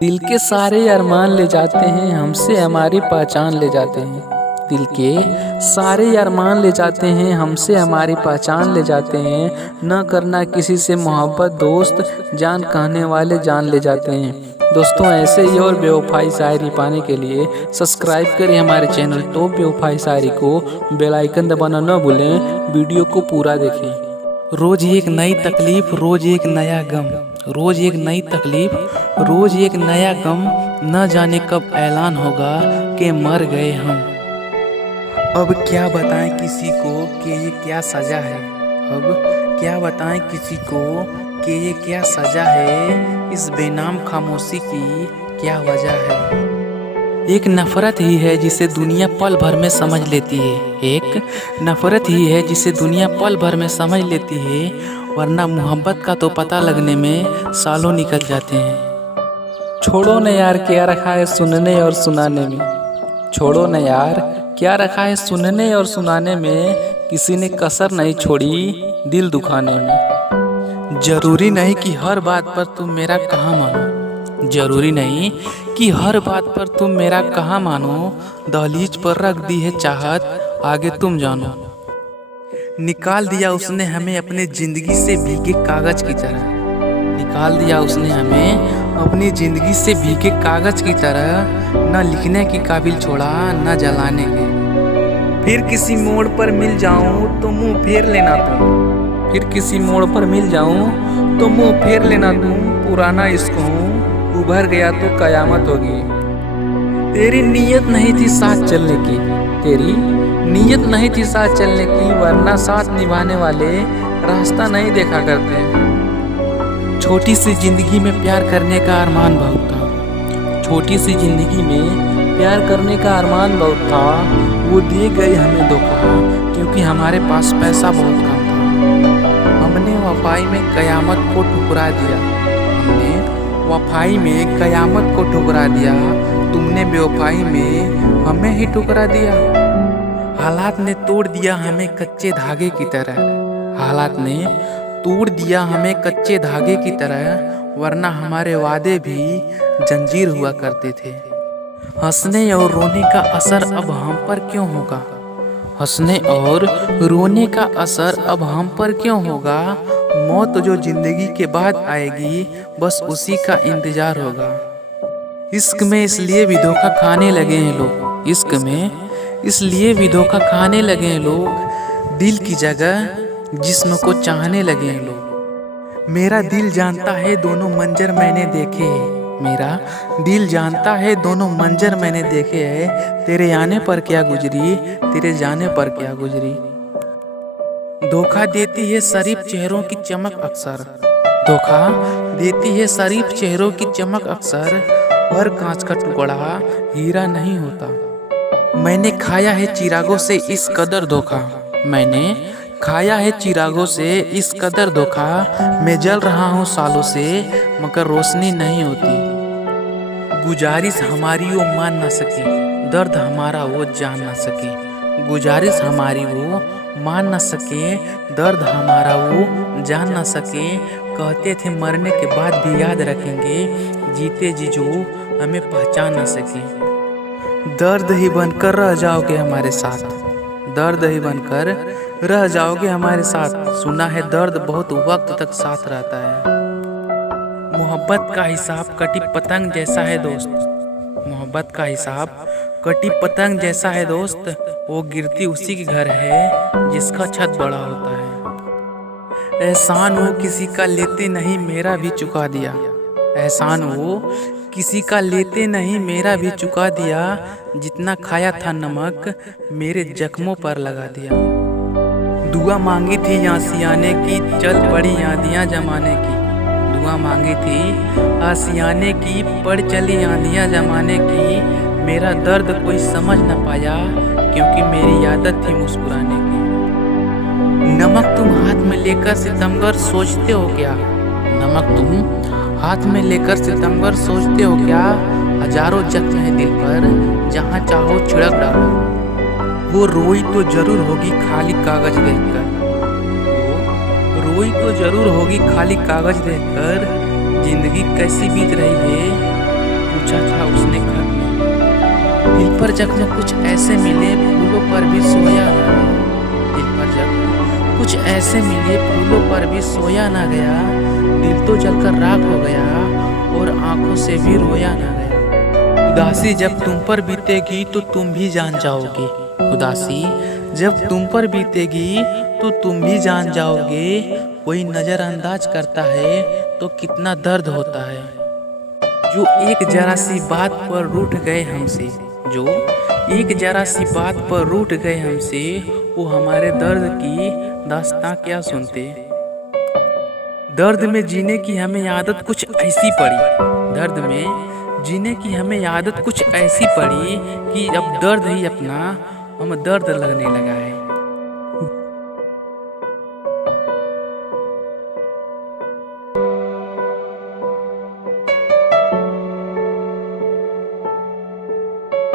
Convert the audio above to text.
दिल के सारे अरमान ले जाते हैं, हमसे हमारी पहचान ले जाते हैं। दिल के सारे अरमान ले जाते हैं, हमसे हमारी पहचान ले जाते हैं। न करना किसी से मोहब्बत दोस्त, जान कहने वाले जान ले जाते हैं। दोस्तों, ऐसे ही और बेवफाई शायरी पाने के लिए सब्सक्राइब करें हमारे चैनल टॉप बेवफाई शायरी को। बेल आइकन दबाना न भूलें। वीडियो को पूरा देखें। रोज एक नई तकलीफ, रोज एक नया गम, रोज एक नई तकलीफ, रोज एक नया गम। न जाने कब ऐलान होगा कि मर गए हम। अब क्या बताएं किसी को कि ये क्या सजा है। अब क्या बताएं किसी को कि ये क्या सजा है। इस बेनाम खामोशी की क्या वजह है। एक नफरत ही है जिसे दुनिया पल भर में समझ लेती है। एक नफरत ही है जिसे दुनिया पल भर में समझ लेती है, वरना मोहब्बत का तो पता लगने में सालों निकल जाते हैं। छोड़ो न यार, क्या रखा है सुनने और सुनाने में। छोड़ो न यार, क्या रखा है सुनने और सुनाने में। किसी ने कसर नहीं छोड़ी दिल दुखाने में। जरूरी नहीं कि हर बात पर तुम मेरा कहा मानो। जरूरी नहीं कि हर बात पर तुम मेरा कहा मानो। दहलीज पर रख दी है चाहत, आगे तुम जानो। निकाल दिया उसने हमें अपने जिंदगी से भीगे कागज की तरह। निकाल दिया उसने हमें अपनी जिंदगी से भीगे कागज की तरह। न लिखने की काबिल छोड़ा, न जलाने के। फिर किसी मोड़ पर मिल जाऊं तो मुंह फेर लेना तुम। फिर किसी मोड़ पर मिल जाऊं तो मुंह फेर लेना तुम। पुराना इश्क हूँ, उभर गया तो कयामत होगी। तेरी नीयत नहीं थी साथ चलने की, तेरी नीयत नहीं थी साथ चलने की, वरना साथ निभाने वाले रास्ता नहीं देखा करते। छोटी सी जिंदगी में प्यार करने का अरमान बहुत था। छोटी सी जिंदगी में प्यार करने का अरमान बहुत था। वो दे गए हमें धोखा, क्योंकि हमारे पास पैसा बहुत कम था। हमने वफाई में कयामत को ठुकरा दिया। हमने वफाई में कयामत को ठुकरा दिया। तुमने बेवफाई में हमें ही ठुकरा दिया। हालात ने तोड़ दिया हमें कच्चे धागे की तरह। हालात ने तोड़ दिया हमें कच्चे धागे की तरह, वरना हमारे वादे भी जंजीर हुआ करते थे। हंसने और रोने का असर अब हम पर क्यों होगा। हंसने और रोने का असर अब हम पर क्यों होगा। मौत जो जिंदगी के बाद आएगी, बस उसी का इंतजार होगा। इश्क में इसलिए भी धोखा खाने लगे हैं लोग। इश्क में इसलिए भी धोखा खाने लगे हैं लोग। दिल की जगह जिस्म को चाहने लगे हैं लोग। मेरा दिल जानता है दोनों मंजर मैंने देखे हैं। मेरा दिल जानता है दोनों मंजर मैंने देखे हैं। तेरे आने पर क्या गुजरी, तेरे जाने पर क्या गुजरी। धोखा देती है शरीफ चेहरों की चमक अक्सर। धोखा देती है शरीफ चेहरों की चमक अक्सर। हर कांच का टुकड़ा हीरा नहीं होता। मैंने खाया है चिरागों से इस कदर धोखा। मैंने खाया है चिरागों से इस कदर धोखा। मैं जल रहा हूँ सालों से, मगर रोशनी नहीं होती। गुजारिश हमारी वो मान ना सकी, दर्द हमारा वो जान ना सकी। गुजारिश हमारी वो मान न सके, दर्द हमारा वो जान न सके। कहते थे मरने के बाद भी याद रखेंगे, जीते जी जो हमें पहचान न सके। दर्द ही बनकर रह जाओगे हमारे साथ। दर्द ही बनकर रह जाओगे हमारे साथ। सुना है दर्द बहुत वक्त तक साथ रहता है। मोहब्बत का हिसाब कटी पतंग जैसा है दोस्त। मोहब्बत का हिसाब कटी पतंग जैसा है दोस्त। वो गिरती उसी के घर है जिसका छत बड़ा होता है। एहसान वो किसी का लेते नहीं, मेरा भी चुका दिया। एहसान वो किसी का लेते नहीं, मेरा भी चुका दिया। जितना खाया था नमक मेरे जख्मों पर लगा दिया। दुआ मांगी थी आसियाने की, चल पड़ी आंधियां जमाने की। दुआ मांगी थी आसियाने की, पड़ चली आंधियां जमाने की। मेरा दर्द कोई समझ न पाया, क्योंकि मेरी आदत थी मुस्कुराने की। नमक तुम हाथ में लेकर सितमगर सोचते हो क्या। नमक तुम हाथ में लेकर सितमगर सोचते हो क्या। हजारों जख्म है दिल पर, जहाँ चाहो छिड़क डालो। वो रोई तो जरूर होगी खाली कागज देखकर। वो रोई तो जरूर होगी खाली कागज देखकर। जिंदगी कैसी बीत रही है सोचा था उसने खत में। दिल पर जख्म कुछ ऐसे मिले फूलों पर भी सोया ना गया। दिल पर जख्म कुछ ऐसे मिले फूलों पर भी सोया ना गया। दिल तो जलकर राख हो गया और आंखों से भी रोया ना गया। उदासी जब तुम पर बीतेगी तो तुम भी जान जाओगे। उदासी जब तुम पर बीतेगी तो तुम भी जान जाओगे। कोई नज़रअंदाज करता है तो कितना दर्द होता है। जो एक जरा सी बात पर रूठ गए हमसे, जो एक जरा सी बात पर रूठ गए हमसे, वो हमारे दर्द की दास्तां क्या सुनते। दर्द में जीने की हमें आदत कुछ ऐसी पड़ी। दर्द में जीने की हमें आदत कुछ ऐसी पड़ी कि अब दर्द ही अपना हम दर्द लगने लगा है।